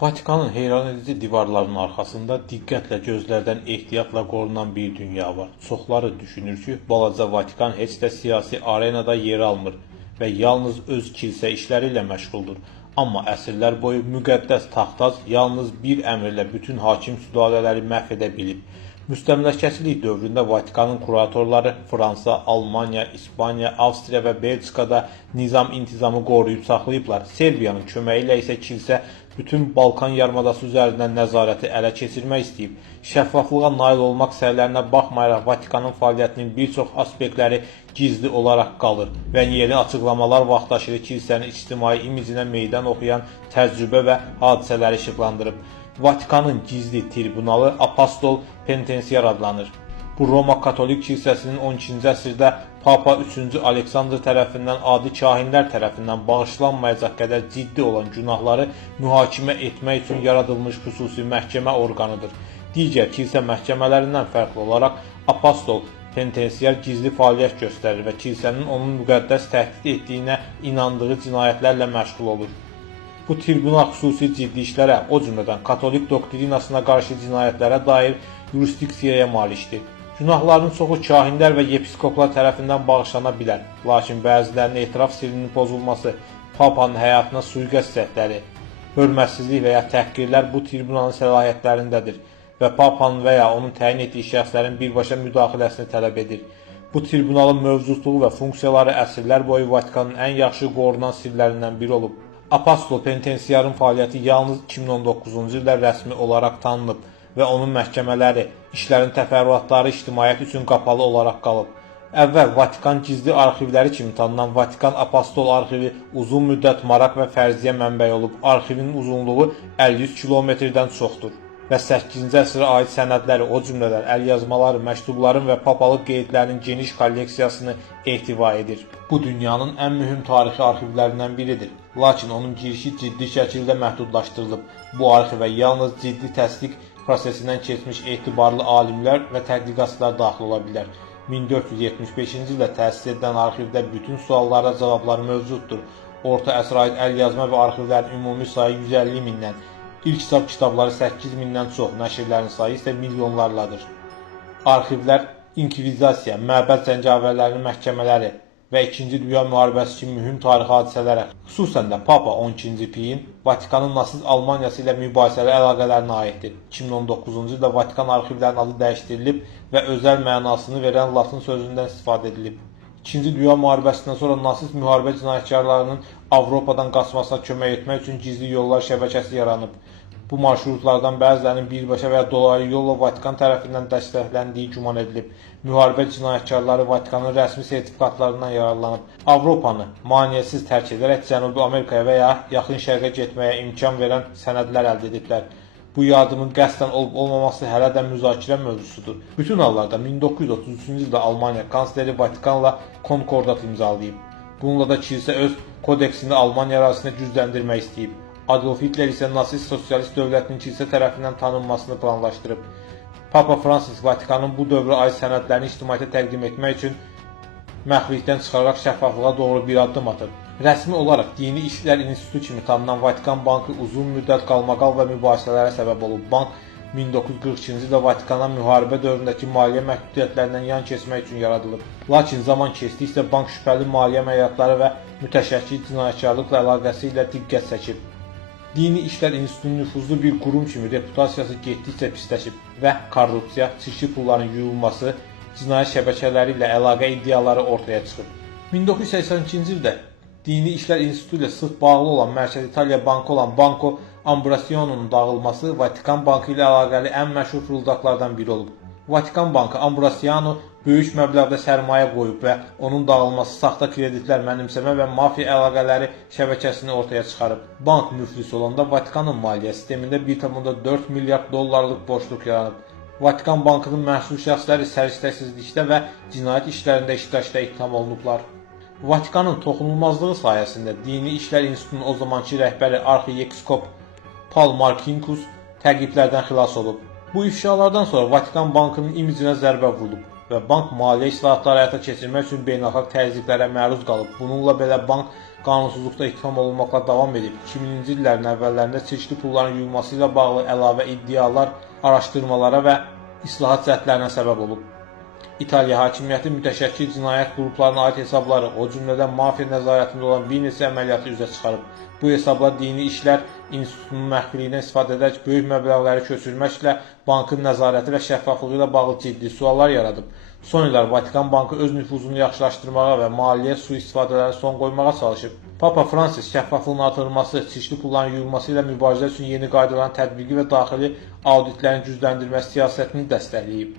Vatikanın heyranedici divarlarının arxasında diqqətlə gözlərdən ehtiyatla qorunan bir dünya var. Çoxları düşünür ki, balaca Vatikan heç də siyasi arenada yer almır və yalnız öz kilsə işləri ilə məşğuldur. Amma əsrlər boyu müqəddəs taxtac yalnız bir əmrlə bütün hakim sülalələri məhv edə bilib. Müstəmləkəçilik dövründə Vatikanın kuratorları Fransa, Almanya, İspaniya, Avstriya və Belçikada nizam-intizamı qoruyub saxlayıblar. Serbiyanın köməyi ilə isə kilsə bütün Balkan yarımadası üzərindən nəzarəti ələ keçirmək istəyib. Şəffaflığa nail olmaq səylərinə baxmayaraq Vatikanın fəaliyyətinin bir çox aspektləri gizli olaraq qalır və yeni açıqlamalar vaxtaşırı kilsənin ictimai imicinə meydan oxuyan təcrübə və hadisələri işıqlandırıb. Vatikanın gizli tribunalı Apostol Penitensiar adlanır. Bu Roma Katolik kilsəsinin 12-ci əsrdə Papa 3-cü Aleksandr tərəfindən adi kahinlər tərəfindən bağışlanmayacaq qədər ciddi olan günahları mühakimə etmək üçün yaradılmış xüsusi məhkəmə orqanıdır. Digər kilsə məhkəmələrindən fərqli olaraq Apostol Penitensiar gizli fəaliyyət göstərir və kilsənin onun müqəddəs təhdid etdiyinə inandığı cinayətlərlə məşğul olur. Bu tribunal xüsusi ciddi işlərə, o cümlədən katolik doktrinasına qarşı cinayətlərə dair yurisdiksiyaya malikdir. Günahların çoxu kahinlər və yepiskoplar tərəfindən bağışlana bilər, lakin bəzilərinin etiraf sirrinin pozulması, papanın həyatına sui-qəsd cəhdləri, hörmətsizlik və ya təhqirlər bu tribunalın səlahiyyətlərindədir və papanın və ya onun təyin etdiyi şəxslərin birbaşa müdaxiləsini tələb edir. Bu tribunalın mövcudluğu və funksiyaları əsrlər boyu Vatikanın ən yaxşı qorunan sirlərindən biri olub. Apostol Penitensiarın fəaliyyəti yalnız 2019-cu ildə rəsmi olaraq tanınıb və onun məhkəmələri, işlərin təfərrüatları ictimaiyyət üçün qapalı olaraq qalıb. Əvvəl Vatikan gizli arxivləri kimi tanınan Vatikan Apostol arxivi uzun müddət maraq və fərziyyə mənbəyi olub. Arxivin uzunluğu 500 kilometrdən çoxdur və 8-ci əsrə aid sənədləri, o cümlədən əlyazmaları, məktubların və papalıq qeydlərinin geniş kolleksiyasını ehtiva edir. Bu dünyanın ən mühüm tarixi arxivlərindən biridir. Lakin onun girişi ciddi şəkildə məhdudlaşdırılıb. Bu arxivə yalnız ciddi təsdiq prosesindən keçmiş etibarlı alimlər və tədqiqatçılar daxil ola bilər. 1475-ci ildə təsis edilən arxivdə bütün suallara cavablar mövcuddur. Orta əsrə aid əlyazma və arxivlərin ümumi sayı 150 mindən, ilk çap kitabları 8 mindən çox, nəşrlərin sayı isə milyonlarladır. Arxivlər inkvizasiya, məbəd cəngavərlərinin məhkəmələri və 2-ci Dünya müharibəsi kimi mühüm tarixi hadisələrə, xüsusən də Papa 12-ci Piyin Vatikanın nasist Almaniyası ilə mübahisəli əlaqələrinə aiddir. 2019-cu ildə Vatikan arxivlərinin adı dəyişdirilib və özəl mənasını verən latın sözündən istifadə edilib. 2-ci Dünya müharibəsindən sonra nasist müharibə cinayətkarlarının Avropadan qaçmasına kömək etmək üçün gizli yollar şəbəkəsi yaranıb. Bu marşrutlardan bəzilərinin birbaşa və ya dolaylı yolla Vatikan tərəfindən dəstəkləndiyi güman edilib. Müharibə cinayətkarları Vatikanın rəsmi sertifikatlarından yararlanıb. Avropanı maneəsiz tərk edərək Cənubi Amerikaya və ya Yaxın Şərqə getməyə imkan verən sənədlər əldə ediblər. Bu yardımın qəsdən olub-olmaması hələ də müzakirə mövzusudur. Bütün hallarda 1933-cü ildə Almaniya kansleri Vatikanla konkordat imzalayıb. Bununla da kilsə öz kodeksini Almaniya ərazisində gücləndirmək istəyib. Adolf Hitler isə nasist sosialist dövlətinin kilsə tərəfindən tanınmasını planlaşdırıb. Papa Fransis Vatikanın bu dövrə aid sənədlərini ictimaiyyətə təqdim etmək üçün məxfilikdən çıxararaq şəffaflığa doğru bir addım atıb. Rəsmi olaraq Dini İşlər İnstitutu kimi tanınan Vatikan Bankı uzun müddət qalmaqal və mübahisələrə səbəb olub. Bank 1942-ci ildə Vatikana müharibə dövründəki maliyyə məhdudiyyətlərindən yan keçmək üçün yaradılıb. Lakin zaman keçdikcə bank şübhəli maliyyə məlumatları və mütəşəkkil cinayətkarlıqla əlaqəsi ilə diqqət çəkib. Dini İşlər İnstitutunun nüfuzlu bir qurum kimi reputasiyası getdikcə pisləşib və korrupsiya, çirkli pulların yuyulması, cinayət şəbəkələri ilə əlaqə iddiaları ortaya çıxıb. 1982-ci ildə Dini İşlər İnstitutu ilə sıx bağlı olan Mərkəzi İtaliya Bankı olan Banco Ambrosiano'nun dağılması Vatikan Bankı ilə əlaqəli ən məşhur fırıldaqlardan biri olub. Vatikan Bankı Ambrosiano böyük məbləğdə sərmayə qoyub və onun dağılması saxta kreditlər, mənimsəmə və mafiya əlaqələri şəbəkəsini ortaya çıxarıb. Bank müflis olanda Vatikanın maliyyə sistemində 1,4 milyard dollarlıq boşluq yaranıb. Vatikan Bankının məsul şəxsləri səriştəsizlikdə və cinayət işlərində iştirakda ittiham olunublar. Vatikanın toxunulmazlığı sayəsində Dini İşlər İnstitutunun o zamanki rəhbəri arxiyepiskop Paul Marcinkus təqiblərdən xilas olub. Bu ifşalardan sonra Vatikan Bankının imicinə zərbə vurulub. və bank maliyyə islahatları həyata keçirmək üçün beynəlxalq təzyiqlərə məruz qalıb. Bununla belə bank qanunsuzluqda ittiham olunmaqla davam edib. 2000-ci illərin əvvəllərində çirkli pulların yuyulması ilə bağlı əlavə iddialar, araşdırmalara və islahat cəhdlərinə səbəb olub. İtaliya hakimiyyəti mütəşəkkil cinayət qruplarına aid hesabları, o cümlədən mafiya nəzarətində olan bir neçə əməliyyatı üzə çıxarıb. Bu hesablar dini işlər institutunun məxfiliyindən istifadə edərək böyük məbləğləri köçürməklə bankın nəzarəti və şəffaflığı ilə bağlı ciddi suallar yaradıb. Son illər Vatikan Bankı öz nüfuzunu yaxşılaşdırmağa və maliyyə sui-istifadələrə son qoymağa çalışıb. Papa Fransis şəffaflığın artırılması, çirkli pulların yuyulması ilə mübarizə üçün yeni qaydaların tətbiqi və daxili auditlərin gücləndirilməsi siyasətini dəstəkləyib.